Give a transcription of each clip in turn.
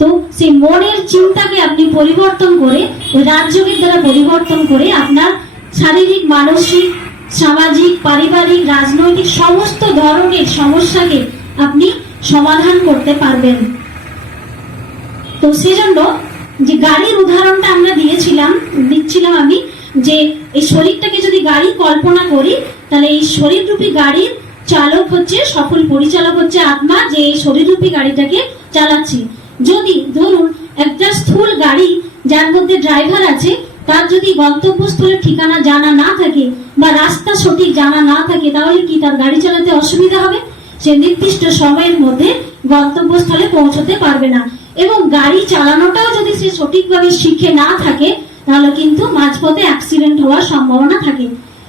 তো সেই মনের চিন্তাকে আপনি পরিবর্তন করে, ওই রাজযোগের দ্বারা পরিবর্তন করে আপনার শারীরিক, মানসিক, সামাজিক, পারিবারিক, রাজনৈতিক সমস্ত ধরনের সমস্যাকে আপনি সমাধান করতে পারবেন। তো সেজন্য যে গাড়ির উদাহরণটা আমরা দিয়েছিলাম, দিচ্ছিলাম আমি, যে এই শরীরটাকে যদি গাড়ি কল্পনা করি, তাহলে এই শরীররূপী গাড়ির চালক হচ্ছে সফল পরিচালক হচ্ছে আত্মা, যে এই শরীররূপী গাড়িটাকে চালাচ্ছে। যদি ধরুন একটা স্থূল গাড়ি যার মধ্যে ড্রাইভার আছে, তার যদি গন্তব্যস্থলের ঠিকানা জানা না থাকে বা রাস্তা সঠিক জানা না থাকে, তাহলে কি তার গাড়ি চালাতে অসুবিধা হবে? সে নির্দিষ্ট সময়ের মধ্যে গন্তব্যস্থলে পৌঁছতে পারবে না। এবং গাড়ি চালানোটাও যদি সে সঠিকভাবে শিখে না থাকে, তাহলে কিন্তু মাঝপথে অ্যাক্সিডেন্ট হওয়ার সম্ভাবনা থাকে।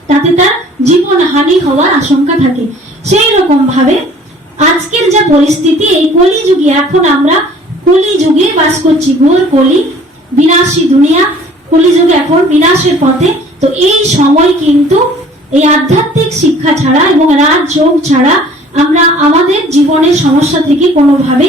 তাতে তার জীবন হানি হওয়ার আশঙ্কা থাকে। সেই রকম ভাবে আজকের যা পরিস্থিতি, এই কলিযুগে এখন আমরা কলিযুগে বাস করছি ঘোর কলি, বিনাশী দুনিয়া, কলিযুগে এখন বিনাশের পথে। তো এই সময় কিন্তু এই আধ্যাত্মিক শিক্ষা ছাড়া এবং রাজযোগ ছাড়া আমরা আমাদের জীবনের সমস্যা থেকে কোনোভাবে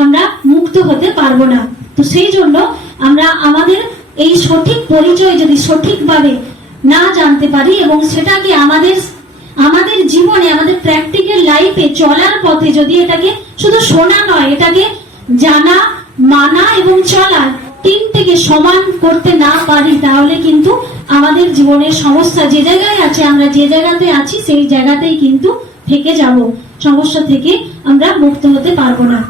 আমরা মুক্ত হতে পারব না। তো সেই জন্য আমরা আমাদের এই সঠিক পরিচয় যদি সঠিকভাবে না জানতে পারি এবং সেটাকে আমাদের আমাদের লাইফে চলার পথে যদি এটাকে শুধু শোনা নয়, এটাকে জানা, মানা এবং চলা তিনটিকে সমান করতে না পারি, তাহলে কিন্তু আমাদের জীবনের সমস্যা যে জায়গায় আছে, আমরা যে জায়গাতে আছি, সেই জায়গাতেই কিন্তু থেকে যাব। সমস্যা থেকে আমরা মুক্ত হতে পারব না।